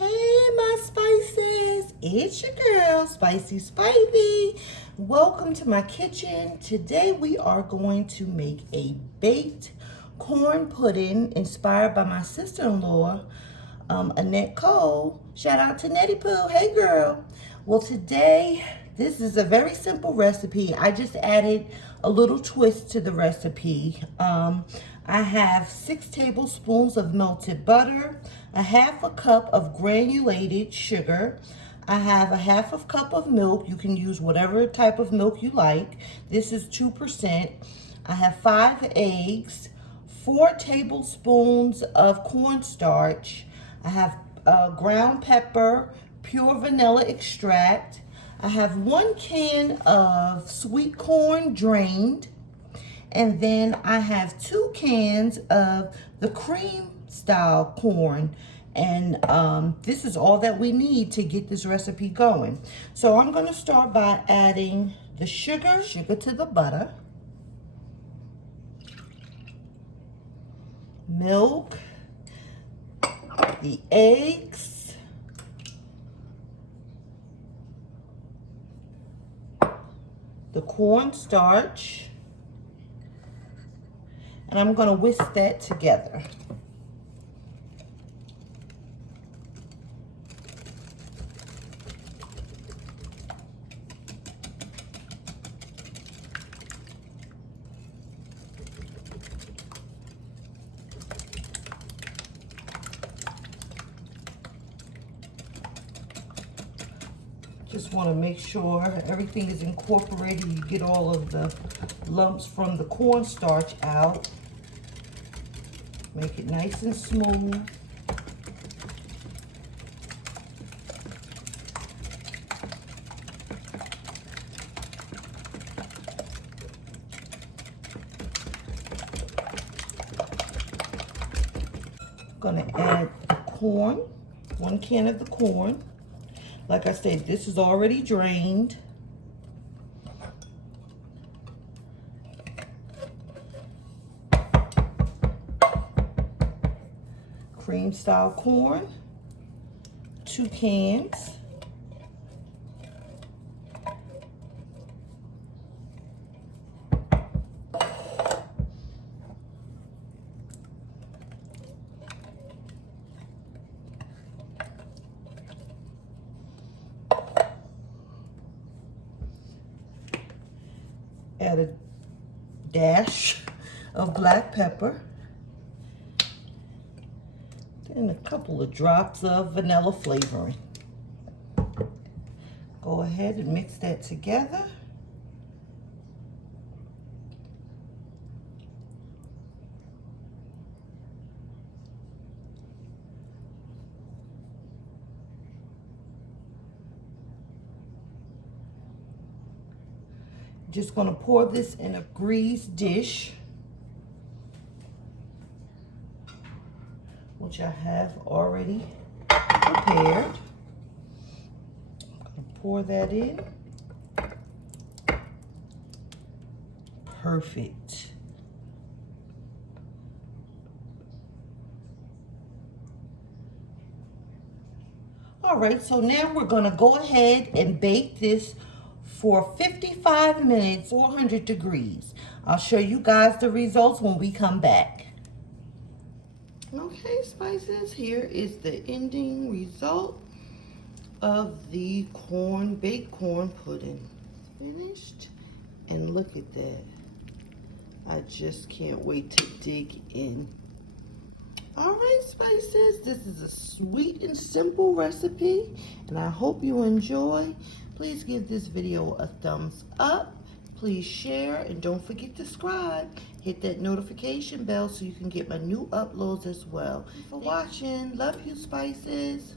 Hey my spices, it's your girl Spicy Spivey. Welcome to my kitchen. Today we are going to make a baked corn pudding inspired by my sister-in-law, Annette Cole. Shout out to Nettie Pooh. Hey girl. Well, today this is a very simple recipe. I just added a little twist to the recipe. I have 6 tablespoons of melted butter, a half a cup of granulated sugar. I have a half a cup of milk. You can use whatever type of milk you like. This is 2%. I have 5 eggs, 4 tablespoons of cornstarch. I have ground pepper, pure vanilla extract. I have 1 can of sweet corn drained. And then I have 2 cans of the cream style corn. And this is all that we need to get this recipe going. So I'm going to start by adding the sugar to the butter, milk, the eggs, the cornstarch, and I'm going to whisk that together. Just want to make sure everything is incorporated. You get all of the lumps from the cornstarch out. Make it nice and smooth. I'm going to add the corn, 1 can of the corn. Like I said, this is already drained. Cream style corn, 2 cans. Add a dash of black pepper. And a couple of drops of vanilla flavoring. Go ahead and mix that together. Just going to pour this in a greased dish, which I have already prepared. I'm going to pour that in. Perfect. All right, so now we're going to go ahead and bake this for 55 minutes, 400 degrees. I'll show you guys the results when we come back. Okay, spices, here is the ending result of the baked corn pudding. Finished, and look at that. I just can't wait to dig in. All right, spices, this is a sweet and simple recipe, and I hope you enjoy. Please give this video a thumbs up. Please share, and don't forget to subscribe. Hit that notification bell so you can get my new uploads as well. Thanks for watching. Love you, spices.